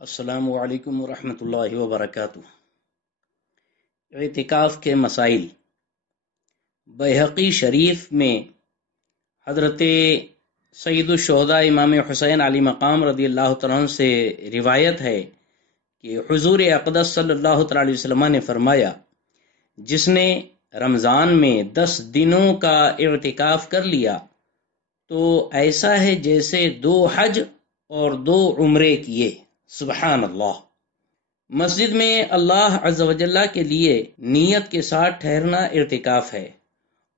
السلام علیکم ورحمۃ اللہ وبرکاتہ۔ اعتکاف کے مسائل۔ بیہقی شریف میں حضرت سید الشہداء امام حسین علی مقام رضی اللہ تعالیٰ عنہ سے روایت ہے کہ حضور اقدس صلی اللہ تعالیٰ علیہ وسلم نے فرمایا، جس نے رمضان میں 10 دنوں کا اعتکاف کر لیا تو ایسا ہے جیسے 2 حج اور 2 عمرے کیے۔ سبحان اللہ۔ مسجد میں اللہ عز و جل کے لیے نیت کے ساتھ ٹھہرنا اعتکاف ہے،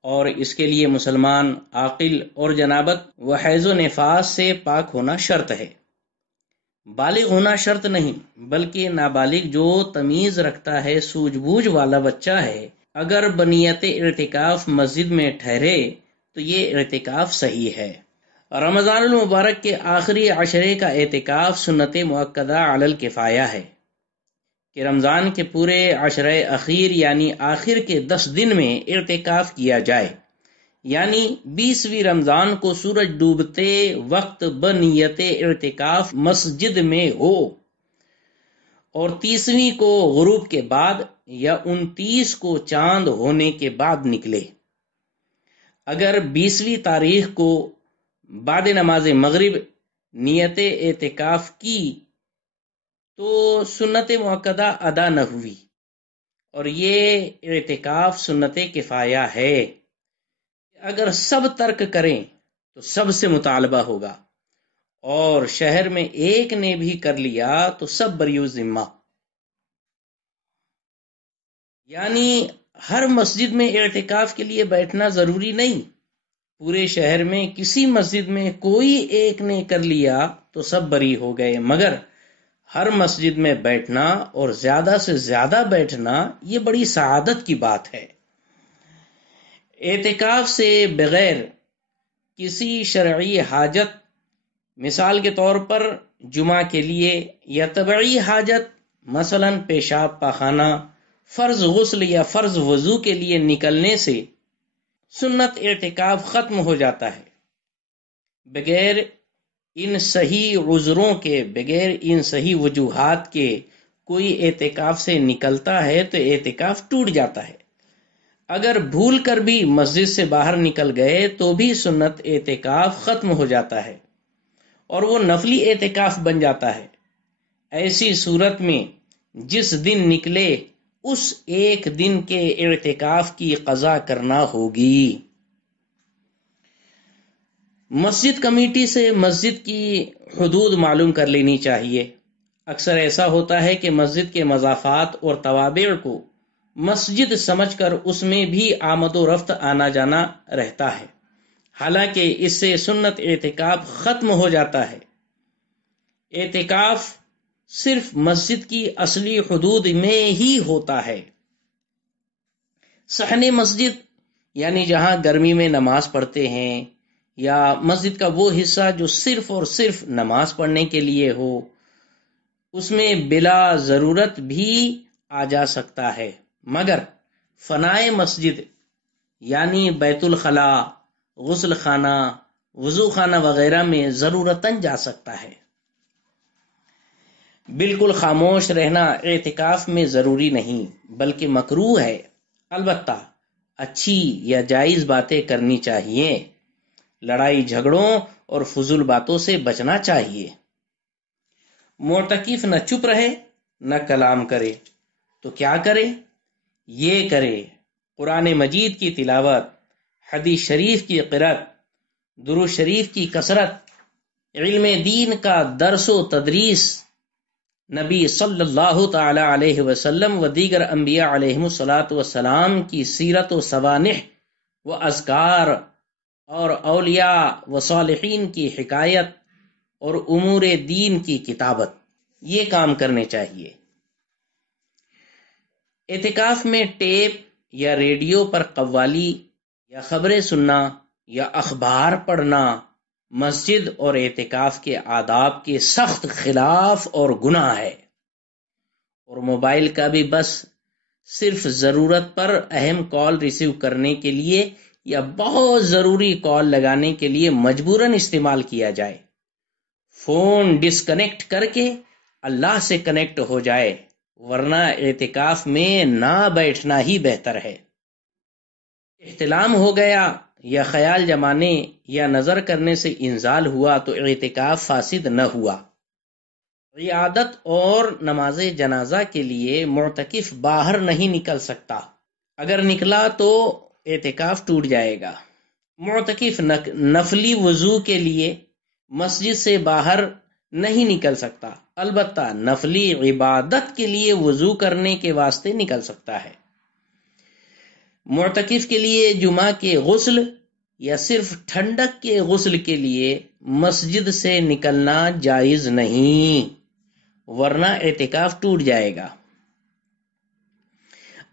اور اس کے لیے مسلمان عاقل اور جنابت و حیض و نفاس سے پاک ہونا شرط ہے۔ بالغ ہونا شرط نہیں، بلکہ نابالغ جو تمیز رکھتا ہے، سوجھ بوجھ والا بچہ ہے، اگر بنیت اعتکاف مسجد میں ٹھہرے تو یہ اعتکاف صحیح ہے۔ رمضان المبارک کے آخری عشرے کا اعتکاف سنت مؤکدہ علی الکفایہ ہے کہ رمضان کے پورے عشرے اخیر یعنی آخر کے 10 دن میں اعتکاف کیا جائے، یعنی 20ویں رمضان کو سورج ڈوبتے وقت بنیت اعتکاف مسجد میں ہو، اور 30ویں کو غروب کے بعد یا 29 کو چاند ہونے کے بعد نکلے۔ اگر 20ویں تاریخ کو بعد نماز مغرب نیت اعتکاف کی تو سنت مؤکدہ ادا نہ ہوئی، اور یہ اعتکاف سنت کفایہ ہے۔ اگر سب ترک کریں تو سب سے مطالبہ ہوگا، اور شہر میں ایک نے بھی کر لیا تو سب بری ذمہ۔ یعنی ہر مسجد میں اعتکاف کے لیے بیٹھنا ضروری نہیں۔ پورے شہر میں کسی مسجد میں کوئی ایک نے کر لیا تو سب بری ہو گئے، مگر ہر مسجد میں بیٹھنا اور زیادہ سے زیادہ بیٹھنا یہ بڑی سعادت کی بات ہے۔ اعتکاف سے بغیر کسی شرعی حاجت، مثال کے طور پر جمعہ کے لیے، یا طبعی حاجت مثلا پیشاب پاخانہ، فرض غسل یا فرض وضو کے لیے نکلنے سے سنت اعتکاف ختم ہو جاتا ہے۔ بغیر ان صحیح عذروں کے، بغیر ان صحیح وجوہات کے کوئی اعتکاف سے نکلتا ہے تو اعتکاف ٹوٹ جاتا ہے۔ اگر بھول کر بھی مسجد سے باہر نکل گئے تو بھی سنت اعتکاف ختم ہو جاتا ہے، اور وہ نفلی اعتکاف بن جاتا ہے۔ ایسی صورت میں جس دن نکلے اس ایک دن کے اعتکاف کی قضا کرنا ہوگی۔ مسجد کمیٹی سے مسجد کی حدود معلوم کر لینی چاہیے۔ اکثر ایسا ہوتا ہے کہ مسجد کے مضافات اور توابع کو مسجد سمجھ کر اس میں بھی آمد و رفت آنا جانا رہتا ہے، حالانکہ اس سے سنت اعتکاف ختم ہو جاتا ہے۔ اعتکاف صرف مسجد کی اصلی حدود میں ہی ہوتا ہے۔ صحن مسجد یعنی جہاں گرمی میں نماز پڑھتے ہیں، یا مسجد کا وہ حصہ جو صرف اور صرف نماز پڑھنے کے لیے ہو، اس میں بلا ضرورت بھی آ جا سکتا ہے، مگر فنائے مسجد یعنی بیت الخلا، غسل خانہ، وضو خانہ وغیرہ میں ضرورتاً جا سکتا ہے۔ بالکل خاموش رہنا اعتکاف میں ضروری نہیں، بلکہ مکروہ ہے، البتہ اچھی یا جائز باتیں کرنی چاہیے۔ لڑائی جھگڑوں اور فضول باتوں سے بچنا چاہیے۔ معتکف نہ چپ رہے نہ کلام کرے تو کیا کرے؟ یہ کرے قرآن مجید کی تلاوت، حدیث شریف کی قرأت، درود شریف کی کثرت، علم دین کا درس و تدریس، نبی صلی اللہ تعالی علیہ وسلم و دیگر انبیاء علیہم الصلاۃ والسلام کی سیرت و سوانح و اذکار، اور اولیاء و صالحین کی حکایت اور امور دین کی کتابت، یہ کام کرنے چاہیے۔ اعتکاف میں ٹیپ یا ریڈیو پر قوالی یا خبریں سننا یا اخبار پڑھنا مسجد اور اعتکاف کے آداب کے سخت خلاف اور گناہ ہے، اور موبائل کا بھی بس صرف ضرورت پر اہم کال ریسیو کرنے کے لیے یا بہت ضروری کال لگانے کے لیے مجبوراً استعمال کیا جائے۔ فون ڈسکنیکٹ کر کے اللہ سے کنیکٹ ہو جائے، ورنہ اعتکاف میں نہ بیٹھنا ہی بہتر ہے۔ احتلام ہو گیا یا خیال جمانے یا نظر کرنے سے انزال ہوا تو اعتکاف فاسد نہ ہوا۔ عیادت اور نماز جنازہ کے لیے معتکف باہر نہیں نکل سکتا، اگر نکلا تو اعتکاف ٹوٹ جائے گا۔ معتکف نفلی وضو کے لیے مسجد سے باہر نہیں نکل سکتا، البتہ نفلی عبادت کے لیے وضو کرنے کے واسطے نکل سکتا ہے۔ معتکف کے لیے جمعہ کے غسل یا صرف ٹھنڈک کے غسل کے لیے مسجد سے نکلنا جائز نہیں، ورنہ اعتکاف ٹوٹ جائے گا۔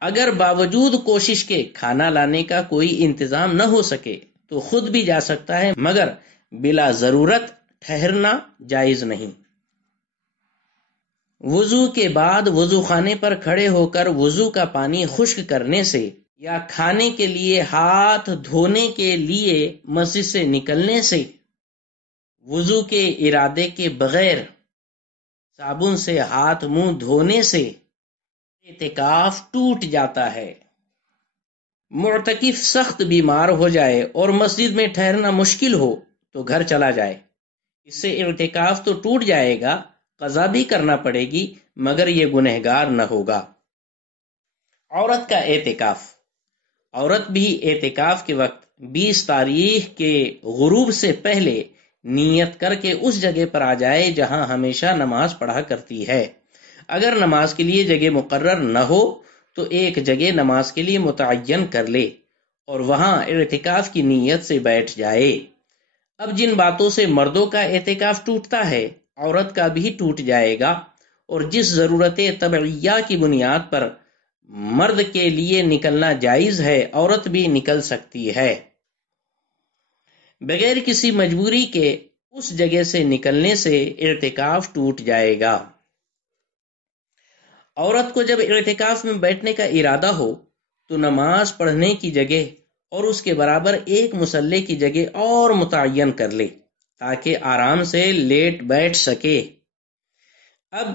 اگر باوجود کوشش کے کھانا لانے کا کوئی انتظام نہ ہو سکے تو خود بھی جا سکتا ہے، مگر بلا ضرورت ٹھہرنا جائز نہیں۔ وضو کے بعد وضو خانے پر کھڑے ہو کر وضو کا پانی خشک کرنے سے یا کھانے کے لیے ہاتھ دھونے کے لیے مسجد سے نکلنے سے، وضو کے ارادے کے بغیر صابن سے ہاتھ منہ دھونے سے اعتکاف ٹوٹ جاتا ہے۔ معتکف سخت بیمار ہو جائے اور مسجد میں ٹھہرنا مشکل ہو تو گھر چلا جائے، اس سے اعتکاف تو ٹوٹ جائے گا، قضا بھی کرنا پڑے گی، مگر یہ گنہگار نہ ہوگا۔ عورت کا اعتکاف۔ عورت بھی اعتکاف کے وقت 20 تاریخ کے غروب سے پہلے نیت کر کے اس جگہ پر آ جائے جہاں ہمیشہ نماز پڑھا کرتی ہے۔ اگر نماز کے لیے جگہ مقرر نہ ہو تو ایک جگہ نماز کے لیے متعین کر لے اور وہاں اعتکاف کی نیت سے بیٹھ جائے۔ اب جن باتوں سے مردوں کا اعتکاف ٹوٹتا ہے، عورت کا بھی ٹوٹ جائے گا، اور جس ضرورت طبعیہ کی بنیاد پر مرد کے لیے نکلنا جائز ہے، عورت بھی نکل سکتی ہے۔ بغیر کسی مجبوری کے اس جگہ سے نکلنے سے اعتکاف ٹوٹ جائے گا۔ عورت کو جب اعتکاف میں بیٹھنے کا ارادہ ہو تو نماز پڑھنے کی جگہ اور اس کے برابر ایک مصلی کی جگہ اور متعین کر لے تاکہ آرام سے لیٹ بیٹھ سکے۔ اب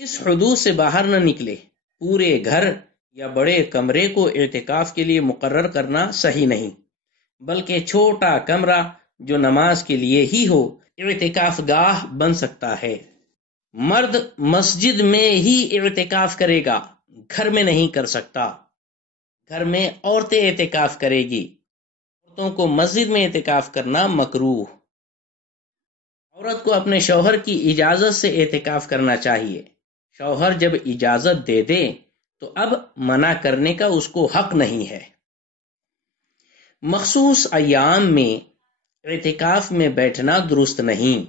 اس حدود سے باہر نہ نکلے۔ پورے گھر یا بڑے کمرے کو اعتکاف کے لیے مقرر کرنا صحیح نہیں، بلکہ چھوٹا کمرہ جو نماز کے لیے ہی ہو اعتکاف گاہ بن سکتا ہے۔ مرد مسجد میں ہی اعتکاف کرے گا، گھر میں نہیں کر سکتا۔ گھر میں عورتیں اعتکاف کرے گی، عورتوں کو مسجد میں اعتکاف کرنا مکروہ۔ عورت کو اپنے شوہر کی اجازت سے اعتکاف کرنا چاہیے۔ شوہر جب اجازت دے دے تو اب منع کرنے کا اس کو حق نہیں ہے۔ مخصوص ایام میں اعتکاف میں بیٹھنا درست نہیں۔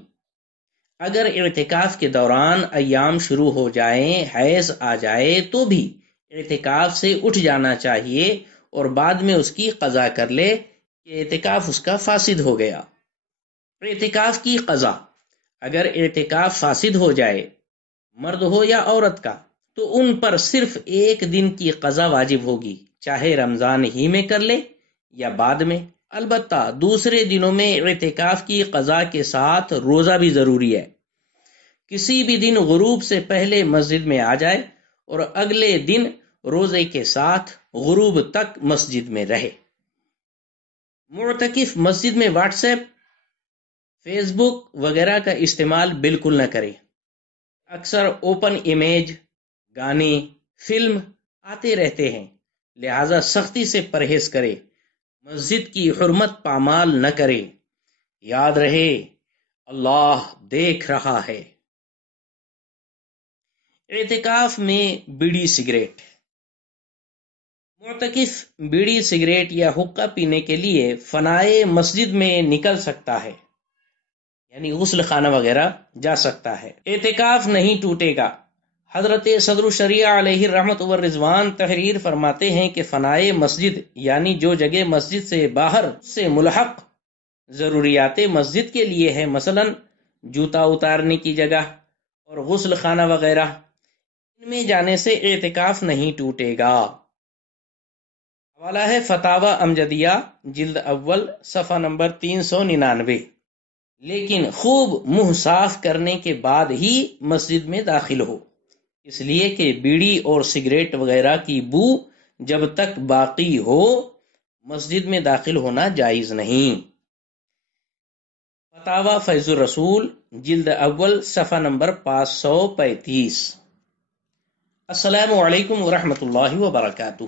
اگر اعتکاف کے دوران ایام شروع ہو جائیں، حیض آ جائے تو بھی اعتکاف سے اٹھ جانا چاہیے اور بعد میں اس کی قضا کر لے کہ اعتکاف اس کا فاسد ہو گیا۔ اعتکاف کی قضا۔ اگر اعتکاف فاسد ہو جائے، مرد ہو یا عورت کا، تو ان پر صرف ایک دن کی قضا واجب ہوگی، چاہے رمضان ہی میں کر لے یا بعد میں۔ البتہ دوسرے دنوں میں اعتکاف کی قضا کے ساتھ روزہ بھی ضروری ہے۔ کسی بھی دن غروب سے پہلے مسجد میں آ جائے اور اگلے دن روزے کے ساتھ غروب تک مسجد میں رہے۔ معتکف مسجد میں واٹس ایپ، فیس بک وغیرہ کا استعمال بالکل نہ کرے۔ اکثر اوپن امیج، گانے، فلم آتے رہتے ہیں، لہذا سختی سے پرہیز کرے، مسجد کی حرمت پامال نہ کرے۔ یاد رہے اللہ دیکھ رہا ہے۔ اعتکاف میں بیڑی سگریٹ۔ معتکف بیڑی سگریٹ یا حقہ پینے کے لیے فنائے مسجد میں نکل سکتا ہے، یعنی غسل خانہ وغیرہ جا سکتا ہے، اعتکاف نہیں ٹوٹے گا۔ حضرت صدر الشریعہ علیہ الرحمت والرضوان تحریر فرماتے ہیں کہ فنائے مسجد یعنی جو جگہ مسجد سے باہر سے ملحق ضروریات مسجد کے لیے ہے، مثلا جوتا اتارنے کی جگہ اور غسل خانہ وغیرہ، ان میں جانے سے اعتکاف نہیں ٹوٹے گا۔ حوالہ ہے فتاوی امجدیہ، جلد اول، صفحہ نمبر 399۔ لیکن خوب منہ صاف کرنے کے بعد ہی مسجد میں داخل ہو، اس لیے کہ بیڑی اور سگریٹ وغیرہ کی بو جب تک باقی ہو مسجد میں داخل ہونا جائز نہیں۔ فتاوی فیض الرسول جلد اول صفحہ نمبر 535۔ السلام علیکم ورحمۃ اللہ وبرکاتہ۔